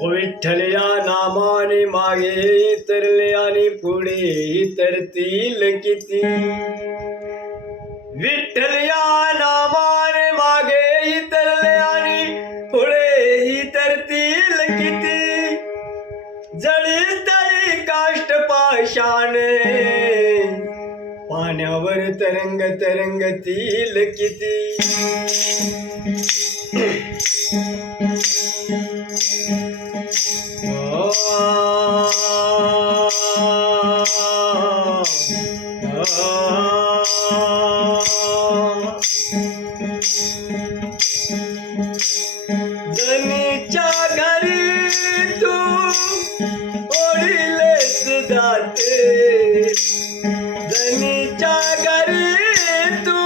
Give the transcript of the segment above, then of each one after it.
विठ्ठल या नामाने मागे तरले आणि पुढे तरतील किती. विठ्ठल या नामाने मागे तरले आणि पुढे तरतील किती. जळी तरी काष्ट पाषाण पाण्यावर तरंग तरंगतील किती. जनीच्या घरी तू ओढिलेस जाते. जनीच्या घरी तू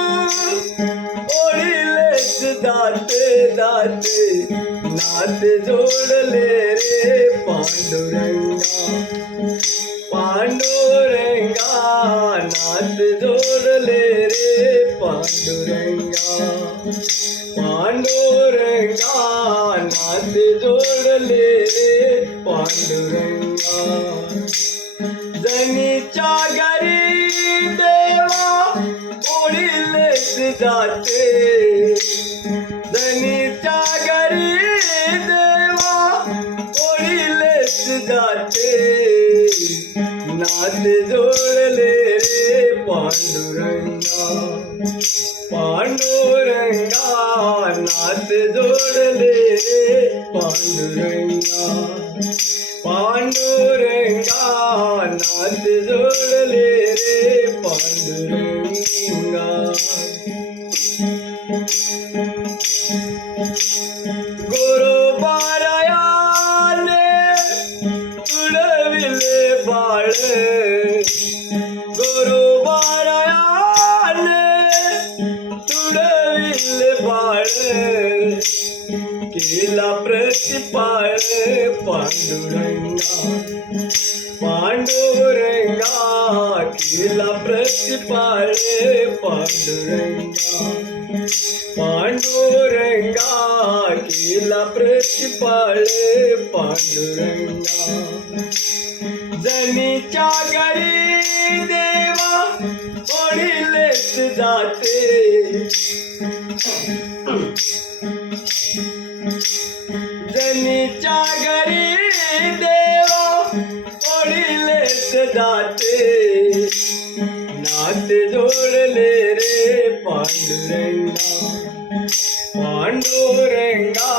ओढिलेस जाते जाते. नात जोडले रे पांडुरंगा पांडुरंगा. नात जोडले रे पांडुरंगा पांडुरंगा. नात जोडले रे पांडुरंगा. जनीच्या घरी देवा ओढिलेस जाते. जनीच्या घरी देवा ओढिलेस जाते. नात जोडले रे पांडुरंगा पांडुरंगा. नात जोडले रे पांडुरंगा पांडुरंगा. नात जोडले रे पांडुरंगा. गुरुबारायाने तुडविले बाळ. केला प्रतिपाळ पांडुरंगा पांडुरंगा. केला प्रतिपाळ पांडुरंगा पांडुरंगा. केला प्रतिपाळ पांडुरंगा. जनीच्या घरी देवा ओढिलेस जाते. जनीच्या घरी देवा ओढिलेस जाते. नात जोडले रे पांडुरंगा पांडुरंगा.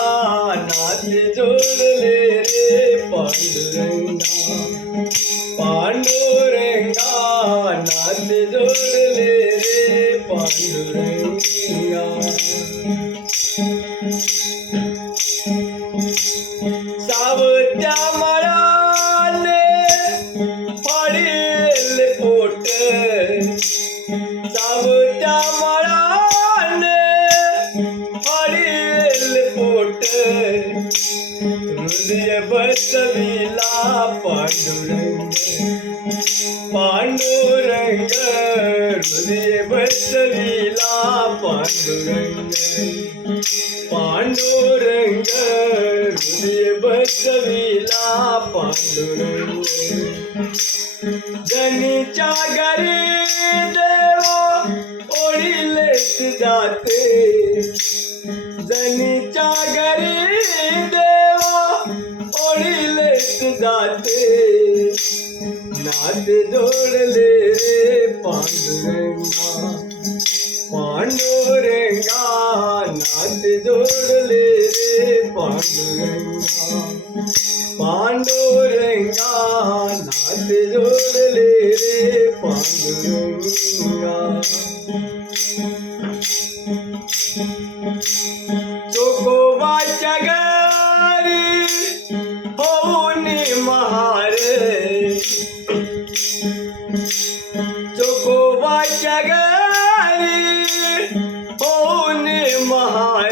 नात जोडले रे पांडुरंगा पांडुरंगा. नात जोडले रे पांडुरंगा. सावत्या मळाने फाडेल पोट. सावत्या मळाने फाडेल पोट. हृदय बसविला पांडुरंग पांडुरंग. हृदय बसविला पांडुरंग पांडुरंग. हृदय बसविला पांडुरंग. जनीच्या घरी देवा ओढिलेस जाते. जनीच्या घरी देवा ओढिलेस जाते. नात जोडले रे पांडुरंगा पांडुरंगा. नात जोडले रे पांडुरंगा पांडुरंगा. नात जोडले रे पांडुरंगा. चोखोबाच्या घरी होऊन महार. चोखोबाच्या घरी होऊन महार.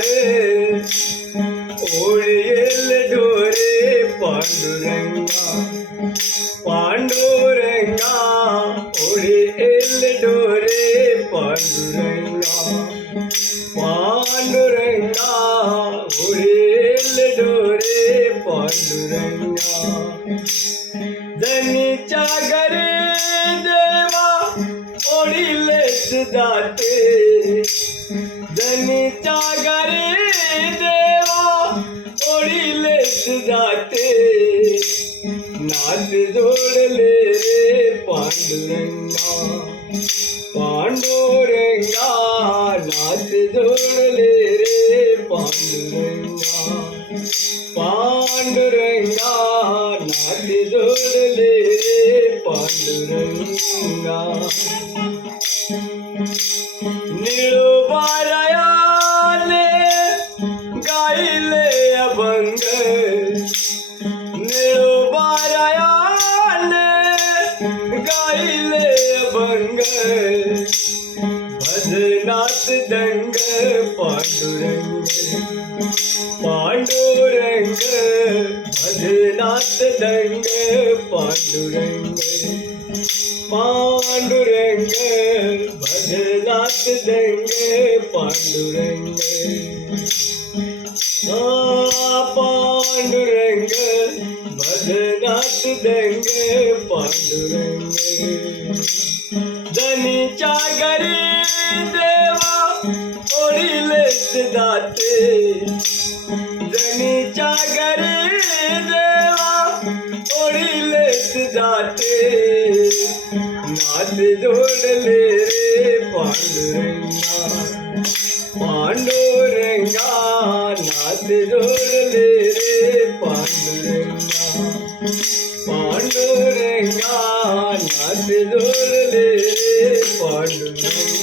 ओढेल ढोरे पांडुरंगा पांडुरंगा. ओढेल ढोरे पांडुरंगा पांडुरंगा धनीच्या घरी देवा ओढिलेच जाते धनीच्या घरी देवा ओढिलेच जाते नाथ जोडले रे पांडुरंगा पांडुरंगा नाथ जोडले रे पांडुरंगा पांडुरंगा नाथ जोडले रे पांडुरंगा निळोबारायाने गायले अभंग निळोबारायाने गायले अभंग भजनात दंग पांडुरंग पांडुरंग भजनात दंग पांडुरंग पांडुरंग भजनात दंग पांडुरंग पांडुरंग भजनात दंग पांडुरंग धनीच्या घरी देवा ओढिलेच जाते धनीच्या घरी देवा ओढिलेच जाते नाथ जोडले रे पांडुरंगा पांडुरंगा नाथ जोडले रे पांडुरंगा पांडुरंगा नाथ जोडले रे पांडुरंगा